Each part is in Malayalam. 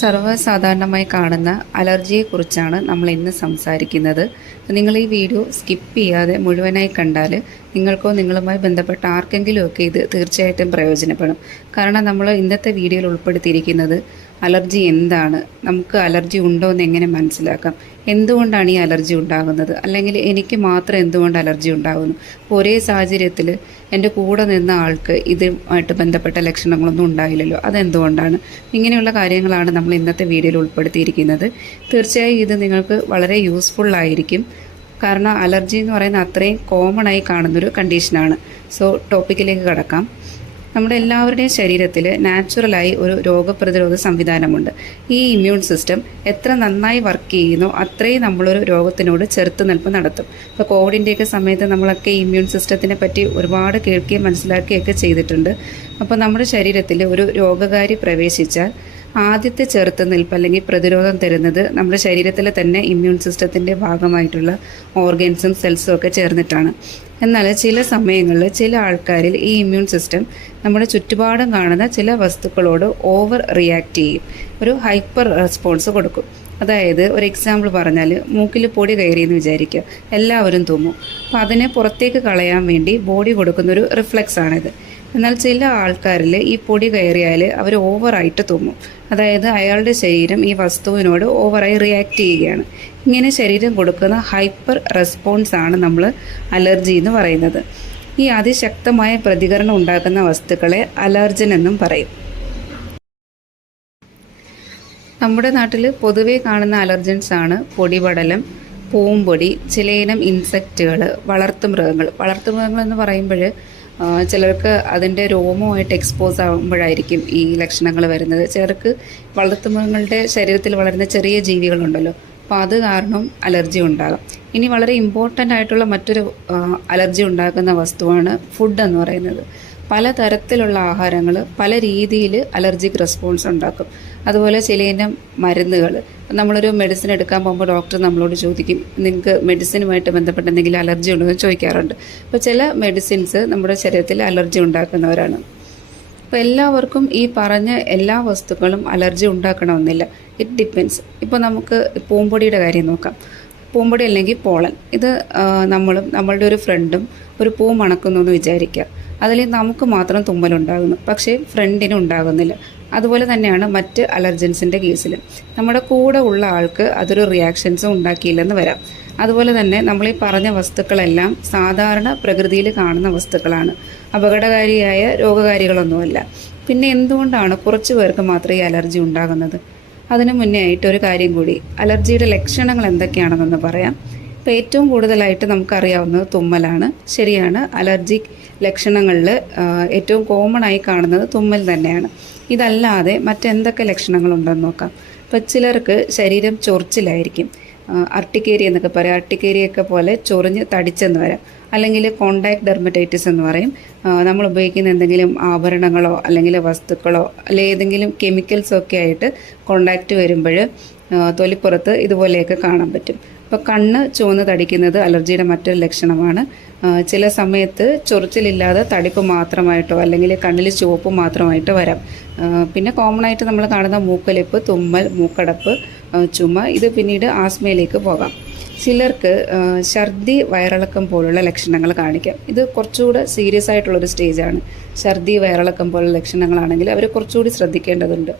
സർവ്വസാധാരണമായി കാണുന്ന അലർജിയെക്കുറിച്ചാണ് നമ്മൾ ഇന്ന് സംസാരിക്കുന്നത്. നിങ്ങൾ ഈ വീഡിയോ സ്കിപ്പ് ചെയ്യാതെ മുഴുവനായി കണ്ടാൽ നിങ്ങൾക്കോ നിങ്ങളുമായി ബന്ധപ്പെട്ട ആർക്കെങ്കിലുമൊക്കെ ഇത് തീർച്ചയായിട്ടും പ്രയോജനപ്പെടും. കാരണം നമ്മൾ ഇന്നത്തെ വീഡിയോയിൽ ഉൾപ്പെടുത്തിയിരിക്കുന്നത് അലർജി എന്താണ്, നമുക്ക് അലർജി ഉണ്ടോ എന്ന് എങ്ങനെ മനസ്സിലാക്കാം, എന്തുകൊണ്ടാണ് ഈ അലർജി ഉണ്ടാകുന്നത്, അല്ലെങ്കിൽ എനിക്ക് മാത്രം എന്തുകൊണ്ട് അലർജി ഉണ്ടാകുന്നു, ഒരേ സാഹചര്യത്തിൽ എൻ്റെ കൂടെ നിന്ന ആൾക്ക് ഇതുമായിട്ട് ബന്ധപ്പെട്ട ലക്ഷണങ്ങളൊന്നും ഉണ്ടായില്ലല്ലോ, അതെന്തുകൊണ്ടാണ്, ഇങ്ങനെയുള്ള കാര്യങ്ങളാണ് നമ്മൾ ഇന്നത്തെ വീഡിയോയിൽ ഉൾപ്പെടുത്തിയിരിക്കുന്നത്. തീർച്ചയായും ഇത് നിങ്ങൾക്ക് വളരെ യൂസ്ഫുള്ളായിരിക്കും. കാരണം അലർജി എന്ന് പറയുന്ന അത്രയും കോമൺ ആയി കാണുന്നൊരു കണ്ടീഷനാണ്. സോ ടോപ്പിക്കിലേക്ക് കടക്കാം. നമ്മുടെ എല്ലാവരുടെയും ശരീരത്തിൽ നാച്ചുറലായി ഒരു രോഗപ്രതിരോധ സംവിധാനമുണ്ട്. ഈ ഇമ്മ്യൂൺ സിസ്റ്റം എത്ര നന്നായി വർക്ക് ചെയ്യുന്നോ അത്രയും നമ്മളൊരു രോഗത്തിനോട് ചെറുത്തുനിൽപ്പ് നടത്തും. ഇപ്പോൾ കോവിഡിൻ്റെയൊക്കെ സമയത്ത് നമ്മളൊക്കെ ഇമ്മ്യൂൺ സിസ്റ്റത്തിനെ പറ്റി ഒരുപാട് കേൾക്കുകയും മനസ്സിലാക്കുകയൊക്കെ ചെയ്തിട്ടുണ്ട്. അപ്പോൾ നമ്മുടെ ശരീരത്തിൽ ഒരു രോഗകാരി പ്രവേശിച്ചാൽ ആദ്യത്തെ ചെറുത്തുനിൽപ്പ് അല്ലെങ്കിൽ പ്രതിരോധം തരുന്നത് നമ്മുടെ ശരീരത്തിലെ തന്നെ ഇമ്മ്യൂൺ സിസ്റ്റത്തിൻ്റെ ഭാഗമായിട്ടുള്ള ഓർഗൻസും സെൽസും ഒക്കെ ചേർന്നിട്ടാണ്. എന്നാൽ ചില സമയങ്ങളിൽ ചില ആൾക്കാരിൽ ഈ ഇമ്മ്യൂൺ സിസ്റ്റം നമ്മുടെ ചുറ്റുപാടും കാണുന്ന ചില വസ്തുക്കളോട് ഓവർ റിയാക്ട് ചെയ്യും, ഒരു ഹൈപ്പർ റെസ്പോൺസ് കൊടുക്കും. അതായത് ഒരു എക്സാമ്പിൾ പറഞ്ഞാൽ, മൂക്കിൽ പൊടി കയറിയെന്ന് വിചാരിക്കുക, എല്ലാവരും തുമ്മും. അപ്പോൾ അതിനെ പുറത്തേക്ക് കളയാൻ വേണ്ടി ബോഡി കൊടുക്കുന്നൊരു റിഫ്ലെക്സ് ആണിത്. എന്നാൽ ചില ആൾക്കാരിൽ ഈ പൊടി കയറിയാൽ അവർ ഓവറായിട്ട് തുമ്മും. അതായത് അയാളുടെ ശരീരം ഈ വസ്തുവിനോട് ഓവറായി റിയാക്ട് ചെയ്യുകയാണ്. ഇങ്ങനെ ശരീരം കൊടുക്കുന്ന ഹൈപ്പർ റെസ്പോൺസ് ആണ് നമ്മൾ അലർജി എന്ന് പറയുന്നത്. ഈ അതിശക്തമായ പ്രതികരണം ഉണ്ടാക്കുന്ന വസ്തുക്കളെ അലർജൻ എന്നും പറയും. നമ്മുടെ നാട്ടിൽ പൊതുവേ കാണുന്ന അലർജൻസ് ആണ് പൊടിപടലം, പൂമ്പൊടി, ചിലയിനം ഇൻസെക്റ്റുകൾ, വളർത്തുമൃഗങ്ങൾ എന്ന് പറയുമ്പോൾ ചിലർക്ക് അതിൻ്റെ രോമവുമായിട്ട് എക്സ്പോസ് ആകുമ്പോഴായിരിക്കും ഈ ലക്ഷണങ്ങൾ വരുന്നത്. ചിലർക്ക് വളർത്തുമൃഗങ്ങളുടെ ശരീരത്തിൽ വളരുന്ന ചെറിയ ജീവികളുണ്ടല്ലോ, അപ്പോൾ അത് കാരണം അലർജി ഉണ്ടാകും. ഇനി വളരെ ഇമ്പോർട്ടൻ്റ് ആയിട്ടുള്ള മറ്റൊരു അലർജി ഉണ്ടാക്കുന്ന വസ്തുവാണ് ഫുഡ് എന്ന് പറയുന്നത്. പലതരത്തിലുള്ള ആഹാരങ്ങൾ പല രീതിയിൽ അലർജിക് റെസ്പോൺസ് ഉണ്ടാക്കും. അതുപോലെ ചിലയിനം മരുന്നുകൾ, നമ്മളൊരു മെഡിസിൻ എടുക്കാൻ പോകുമ്പോൾ ഡോക്ടർ നമ്മളോട് ചോദിക്കും, നിങ്ങൾക്ക് മെഡിസിനുമായിട്ട് ബന്ധപ്പെട്ട എന്തെങ്കിലും അലർജി ഉണ്ടോ എന്ന് ചോദിക്കാറുണ്ട്. അപ്പോൾ ചില മെഡിസിൻസ് നമ്മുടെ ശരീരത്തിൽ അലർജി ഉണ്ടാക്കുന്നവരാണ്. അപ്പോൾ എല്ലാവർക്കും ഈ പറഞ്ഞ എല്ലാ വസ്തുക്കളും അലർജി ഉണ്ടാക്കണമെന്നില്ല. It depends. ഇപ്പോൾ നമുക്ക് പൂമ്പൊടിയുടെ കാര്യം നോക്കാം. പൂമ്പൊടി അല്ലെങ്കിൽ പോളൻ, ഇത് നമ്മളുടെ ഒരു ഫ്രണ്ടും ഒരു പൂ മണക്കുന്നു എന്ന് വിചാരിക്കുക. അതിൽ നമുക്ക് മാത്രം തുമ്മലുണ്ടാകുന്നു, പക്ഷേ ഫ്രണ്ടിന് ഉണ്ടാകുന്നില്ല. അതുപോലെ തന്നെയാണ് മറ്റ് അലർജൻസിൻ്റെ കേസിൽ. നമ്മുടെ കൂടെ ഉള്ള ആൾക്ക് അതൊരു റിയാക്ഷൻസും ഉണ്ടാക്കിയില്ലെന്ന് വരാം. അതുപോലെ തന്നെ നമ്മൾ ഈ പറഞ്ഞ വസ്തുക്കളെല്ലാം സാധാരണ പ്രകൃതിയിൽ കാണുന്ന വസ്തുക്കളാണ്, അപകടകാരിയായ രോഗകാരികളൊന്നുമല്ല. പിന്നെ എന്തുകൊണ്ടാണ് കുറച്ച് പേർക്ക് മാത്രമേ ഈ അലർജി ഉണ്ടാകുന്നത്? അതിനു മുന്നേ ആയിട്ട് ഒരു കാര്യം കൂടി, അലർജിയുടെ ലക്ഷണങ്ങൾ എന്തൊക്കെയാണെന്നൊന്ന് പറയാം. ഇപ്പോൾ ഏറ്റവും കൂടുതലായിട്ട് നമുക്കറിയാവുന്നത് തുമ്മലാണ്. ശരിയാണ്, അലർജിക് ലക്ഷണങ്ങളിൽ ഏറ്റവും കോമൺ ആയി കാണുന്നത് തുമ്മൽ തന്നെയാണ്. ഇതല്ലാതെ മറ്റെന്തൊക്കെ ലക്ഷണങ്ങളുണ്ടെന്ന് നോക്കാം. ഇപ്പോൾ ചിലർക്ക് ശരീരം ചൊറിച്ചിലായിരിക്കും, അർട്ടിക്കേരിയ എന്നൊക്കെ പറയാം. അർട്ടിക്കേരിയൊക്കെ പോലെ ചൊറിഞ്ഞ് തടിച്ചെന്ന് വരാം. അല്ലെങ്കിൽ കോണ്ടാക്ട് ഡെർമറ്റൈറ്റിസ് എന്ന് പറയും. നമ്മൾ ഉപയോഗിക്കുന്ന എന്തെങ്കിലും ആഭരണങ്ങളോ അല്ലെങ്കിൽ വസ്തുക്കളോ അല്ലെങ്കിൽ ഏതെങ്കിലും കെമിക്കൽസോ ഒക്കെ ആയിട്ട് കോണ്ടാക്റ്റ് വരുമ്പോൾ തൊലിപ്പുറത്ത് ഇതുപോലെയൊക്കെ കാണാൻ പറ്റും. അപ്പോൾ കണ്ണ് ചുവന്ന് തടിക്കുന്നത് അലർജിയുടെ മറ്റൊരു ലക്ഷണമാണ്. ചില സമയത്ത് ചൊറിച്ചിലില്ലാതെ തടിപ്പ് മാത്രമായിട്ടോ അല്ലെങ്കിൽ കണ്ണിൽ ചുവപ്പ് മാത്രമായിട്ടോ വരാം. പിന്നെ കോമൺ ആയിട്ട് നമ്മൾ കാണുന്ന മൂക്കൊലിപ്പ്, തുമ്മൽ, മൂക്കടപ്പ്, ചുമ, ഇത് പിന്നീട് ആസ്മയിലേക്ക് പോകാം. ചിലർക്ക് ഛർദി, വയറിളക്കം പോലുള്ള ലക്ഷണങ്ങൾ കാണിക്കാം. ഇത് കുറച്ചുകൂടെ സീരിയസ് ആയിട്ടുള്ളൊരു സ്റ്റേജാണ്. ഛർദി, വയറിളക്കം പോലുള്ള ലക്ഷണങ്ങളാണെങ്കിൽ അവർ കുറച്ചുകൂടി ശ്രദ്ധിക്കേണ്ടതുണ്ട്.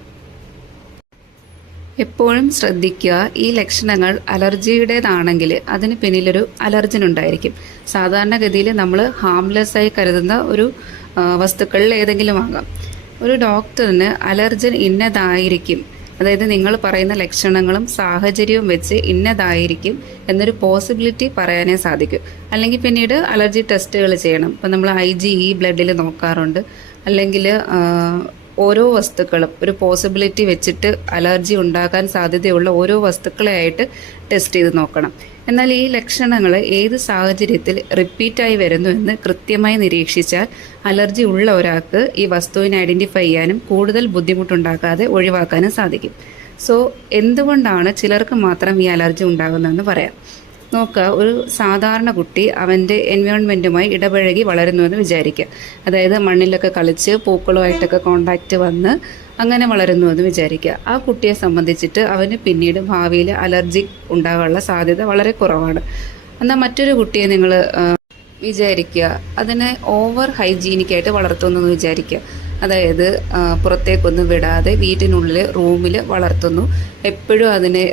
എപ്പോഴും ശ്രദ്ധിക്കുക, ഈ ലക്ഷണങ്ങൾ അലർജിയുടേതാണെങ്കിൽ അതിന് പിന്നിലൊരു അലർജൻ ഉണ്ടായിരിക്കും. സാധാരണഗതിയിൽ നമ്മൾ ഹാംലെസ് ആയി കരുതുന്ന ഒരു വസ്തുക്കളിൽ ഏതെങ്കിലും ആകാം. ഒരു ഡോക്ടറിന് അലർജൻ ഇന്നതായിരിക്കും, അതായത് നിങ്ങൾ പറയുന്ന ലക്ഷണങ്ങളും സാഹചര്യവും വെച്ച് ഇന്നതായിരിക്കും എന്നൊരു പോസിബിലിറ്റി പറയാനേ സാധിക്കും. അല്ലെങ്കിൽ പിന്നീട് അലർജി ടെസ്റ്റുകൾ ചെയ്യണം. ഇപ്പം നമ്മൾ IgE ബ്ലഡിൽ നോക്കാറുണ്ട്. അല്ലെങ്കിൽ ഓരോ വസ്തുക്കളും ഒരു പോസിബിലിറ്റി വെച്ചിട്ട് അലർജി ഉണ്ടാകാൻ സാധ്യതയുള്ള ഓരോ വസ്തുക്കളെ ആയിട്ട് ടെസ്റ്റ് ചെയ്ത് നോക്കണം. എന്നാൽ ഈ ലക്ഷണങ്ങൾ ഏത് സാഹചര്യത്തിൽ റിപ്പീറ്റായി വരുന്നു എന്ന് കൃത്യമായി നിരീക്ഷിച്ചാൽ അലർജി ഉള്ള ഒരാൾക്ക് ഈ വസ്തുവിനെ ഐഡൻറ്റിഫൈ ചെയ്യാനും കൂടുതൽ ബുദ്ധിമുട്ടുണ്ടാക്കാതെ ഒഴിവാക്കാനും സാധിക്കും. സോ എന്തുകൊണ്ടാണ് ചിലർക്ക് മാത്രം ഈ അലർജി ഉണ്ടാകുന്നതെന്ന് പറയാം. നോക്കുക, ഒരു സാധാരണ കുട്ടി അവൻ്റെ എൻവയോൺമെൻറ്റുമായി ഇടപഴകി വളരുന്നുവെന്ന് വിചാരിക്കുക. അതായത് മണ്ണിലൊക്കെ കളിച്ച് പൂക്കളുമായിട്ടൊക്കെ കോണ്ടാക്റ്റ് വന്ന് അങ്ങനെ വളരുന്നുവെന്ന് വിചാരിക്കുക. ആ കുട്ടിയെ സംബന്ധിച്ചിട്ട് അവന് പിന്നീട് ഭാവിയിൽ അലർജി ഉണ്ടാകാനുള്ള സാധ്യത വളരെ കുറവാണ്. എന്നാൽ മറ്റൊരു കുട്ടിയെ നിങ്ങൾ വിചാരിക്കുക, അതിനെ ഓവർ ഹൈജീനിക്കായിട്ട് വളർത്തുന്നു എന്ന് വിചാരിക്കുക. അതായത് പുറത്തേക്കൊന്നും വിടാതെ വീട്ടിനുള്ളിൽ റൂമിൽ വളർത്തുന്നു. എപ്പോഴും അതിനെ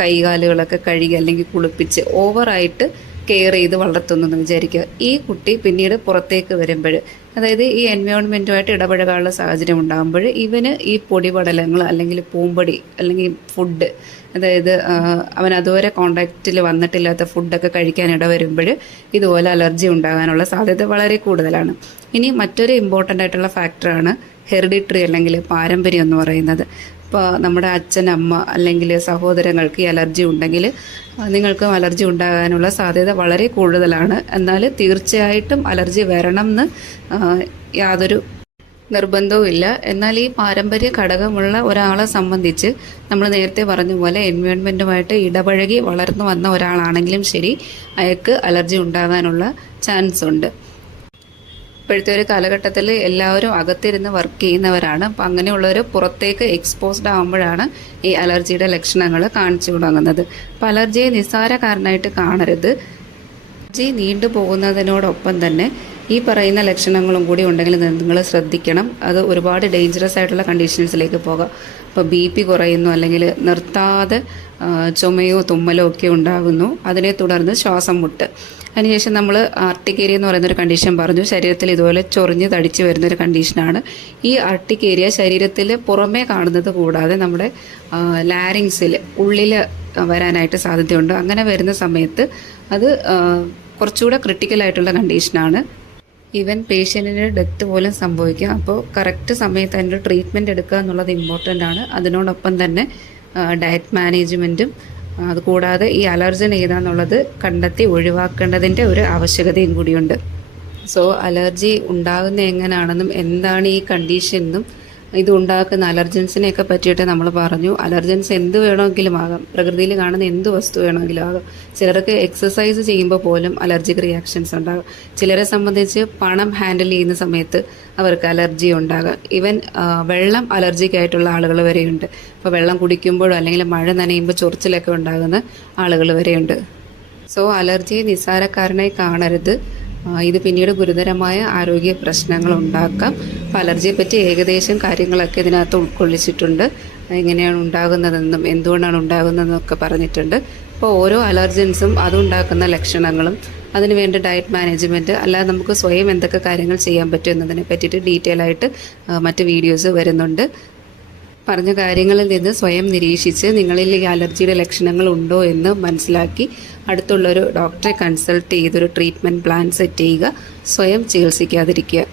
കൈകാലുകളൊക്കെ കഴുകി അല്ലെങ്കിൽ കുളിപ്പിച്ച് ഓവറായിട്ട് കെയർ ചെയ്ത് വളർത്തുന്നു എന്ന് വിചാരിക്കുക. ഈ കുട്ടി പിന്നീട് പുറത്തേക്ക് വരുമ്പോൾ, അതായത് ഈ എൻവയോൺമെൻറ്റുമായിട്ട് ഇടപഴകാനുള്ള സാഹചര്യം ഉണ്ടാകുമ്പോൾ ഇവന് ഈ പൊടിപടലങ്ങൾ അല്ലെങ്കിൽ പൂമ്പൊടി അല്ലെങ്കിൽ ഫുഡ്, അതായത് അവൻ അതുവരെ കോണ്ടാക്റ്റിൽ വന്നിട്ടില്ലാത്ത ഫുഡൊക്കെ കഴിക്കാൻ ഇടവരുമ്പോൾ ഇതുപോലെ അലർജി ഉണ്ടാകാനുള്ള സാധ്യത വളരെ കൂടുതലാണ്. ഇനി മറ്റൊരു ഇമ്പോർട്ടൻ്റ് ആയിട്ടുള്ള ഫാക്ടറാണ് ഹെറിഡിറ്ററി അല്ലെങ്കിൽ പാരമ്പര്യം എന്ന് പറയുന്നത്. ഇപ്പോൾ നമ്മുടെ അച്ഛൻ, അമ്മ അല്ലെങ്കിൽ സഹോദരങ്ങൾക്ക് ഈ അലർജി ഉണ്ടെങ്കിൽ നിങ്ങൾക്കും അലർജി ഉണ്ടാകാനുള്ള സാധ്യത വളരെ കൂടുതലാണ്. എന്നാൽ തീർച്ചയായിട്ടും അലർജി വരണം എന്ന് യാതൊരു നിർബന്ധവും ഇല്ല. എന്നാൽ ഈ പാരമ്പര്യ ഘടകമുള്ള ഒരാളെ സംബന്ധിച്ച് നമ്മൾ നേരത്തെ പറഞ്ഞ പോലെ എൻവയോൺമെൻറ്റുമായിട്ട് ഇടപഴകി വളർന്നു വന്ന ഒരാളാണെങ്കിലും ശരി, അയാൾക്ക് അലർജി ഉണ്ടാകാനുള്ള ചാൻസ് ഉണ്ട്. ഇപ്പോഴത്തെ ഒരു കാലഘട്ടത്തിൽ എല്ലാവരും അകത്തിരുന്ന് വർക്ക് ചെയ്യുന്നവരാണ്. അപ്പം അങ്ങനെയുള്ളവർ പുറത്തേക്ക് എക്സ്പോസ്ഡ് ആകുമ്പോഴാണ് ഈ അലർജിയുടെ ലക്ഷണങ്ങൾ കാണിച്ചു തുടങ്ങുന്നത്. അപ്പം അലർജിയെ നിസ്സാര കാരണമായിട്ട് കാണരുത്. അലർജി നീണ്ടു പോകുന്നതിനോടൊപ്പം തന്നെ ഈ പറയുന്ന ലക്ഷണങ്ങളും കൂടി ഉണ്ടെങ്കിൽ നിങ്ങൾ ശ്രദ്ധിക്കണം. അത് ഒരുപാട് ഡേഞ്ചറസ് ആയിട്ടുള്ള കണ്ടീഷൻസിലേക്ക് പോകാം. ഇപ്പോൾ BP കുറയുന്നു, അല്ലെങ്കിൽ നിർത്താതെ ചുമയോ തുമ്മലോ ഒക്കെ ഉണ്ടാകുന്നു, അതിനെ തുടർന്ന് ശ്വാസം മുട്ട്. അതിനുശേഷം നമ്മൾ ആർട്ടിക്കേരിയ എന്ന് പറയുന്നൊരു കണ്ടീഷൻ പറഞ്ഞു. ശരീരത്തിൽ ഇതുപോലെ ചൊറിഞ്ഞ് തടിച്ച് വരുന്നൊരു കണ്ടീഷനാണ്. ഈ ആർട്ടിക്കേരിയ ശരീരത്തിൽ പുറമേ കാണുന്നത് കൂടാതെ നമ്മുടെ ലാരിങ്സിൽ ഉള്ളിൽ വരാനായിട്ട് സാധ്യതയുണ്ട്. അങ്ങനെ വരുന്ന സമയത്ത് അത് കുറച്ചുകൂടെ ക്രിട്ടിക്കലായിട്ടുള്ള കണ്ടീഷനാണ്. ഈവൻ പേഷ്യൻറ്റിന് ഡെത്ത് പോലും സംഭവിക്കാം. അപ്പോൾ കറക്റ്റ് സമയത്ത് അതിൻ്റെ ട്രീറ്റ്മെൻറ്റ് എടുക്കുക എന്നുള്ളത് ഇമ്പോർട്ടൻ്റ് ആണ്. അതിനോടൊപ്പം തന്നെ ഡയറ്റ് മാനേജ്മെൻറ്റും, അതുകൂടാതെ ഈ അലർജൻ ഏതാണെന്നുള്ളത് കണ്ടെത്തി ഒഴിവാക്കേണ്ടതിൻ്റെ ഒരു ആവശ്യകതയും കൂടിയുണ്ട്. സോ അലർജി ഉണ്ടാകുന്ന എങ്ങനെയാണെന്നും എന്താണ് ഈ കണ്ടീഷൻ എന്നും ഇത് ഉണ്ടാക്കുന്ന അലർജൻസിനെയൊക്കെ പറ്റിയിട്ട് നമ്മൾ പറഞ്ഞു. അലർജൻസ് എന്ത് വേണമെങ്കിലും ആകാം, പ്രകൃതിയിൽ കാണുന്ന എന്ത് വസ്തു വേണമെങ്കിലും ആകാം. ചിലർക്ക് എക്സസൈസ് ചെയ്യുമ്പോൾ പോലും അലർജിക് റിയാക്ഷൻസ് ഉണ്ടാകും. ചിലരെ സംബന്ധിച്ച് പണം ഹാൻഡിൽ ചെയ്യുന്ന സമയത്ത് അവർക്ക് അലർജി ഉണ്ടാകാം. ഈവൻ വെള്ളം അലർജിക് ആയിട്ടുള്ള ആളുകൾ വരെയുണ്ട്. ഇപ്പോൾ വെള്ളം കുടിക്കുമ്പോഴോ അല്ലെങ്കിൽ മഴ നനയുമ്പോൾ ചൊറിച്ചിലൊക്കെ ഉണ്ടാകുന്ന ആളുകൾ വരെയുണ്ട്. സോ അലർജിയെ നിസ്സാരക്കാരനായി കാണരുത്. ഇത് പിന്നീട് ഗുരുതരമായ ആരോഗ്യ പ്രശ്നങ്ങൾ ഉണ്ടാക്കാം. അപ്പോൾ അലർജിയെ പറ്റി ഏകദേശം കാര്യങ്ങളൊക്കെ ഇതിനകത്ത് ഉൾക്കൊള്ളിച്ചിട്ടുണ്ട്. എങ്ങനെയാണ് ഉണ്ടാകുന്നതെന്നും എന്തുകൊണ്ടാണ് ഉണ്ടാകുന്നതെന്നൊക്കെ പറഞ്ഞിട്ടുണ്ട്. അപ്പോൾ ഓരോ അലർജൻസും അതുണ്ടാക്കുന്ന ലക്ഷണങ്ങളും അതിന് വേണ്ട ഡയറ്റ് മാനേജ്മെൻറ്റ്, അല്ലാതെ നമുക്ക് സ്വയം എന്തൊക്കെ കാര്യങ്ങൾ ചെയ്യാൻ പറ്റും എന്നതിനെ പറ്റിയിട്ട് ഡീറ്റെയിൽ ആയിട്ട് മറ്റ് വീഡിയോസ് വരുന്നുണ്ട്. പറഞ്ഞ കാര്യങ്ങളിൽ നിന്ന് സ്വയം നിരീക്ഷിച്ച് നിങ്ങളിൽ ഈ അലർജിയുടെ ലക്ഷണങ്ങൾ ഉണ്ടോ എന്ന് മനസ്സിലാക്കി അടുത്തുള്ളൊരു ഡോക്ടറെ കൺസൾട്ട് ചെയ്തൊരു ട്രീറ്റ്മെൻറ്റ് പ്ലാൻ സെറ്റ് ചെയ്യുക. സ്വയം ചികിത്സിക്കാതിരിക്കുക.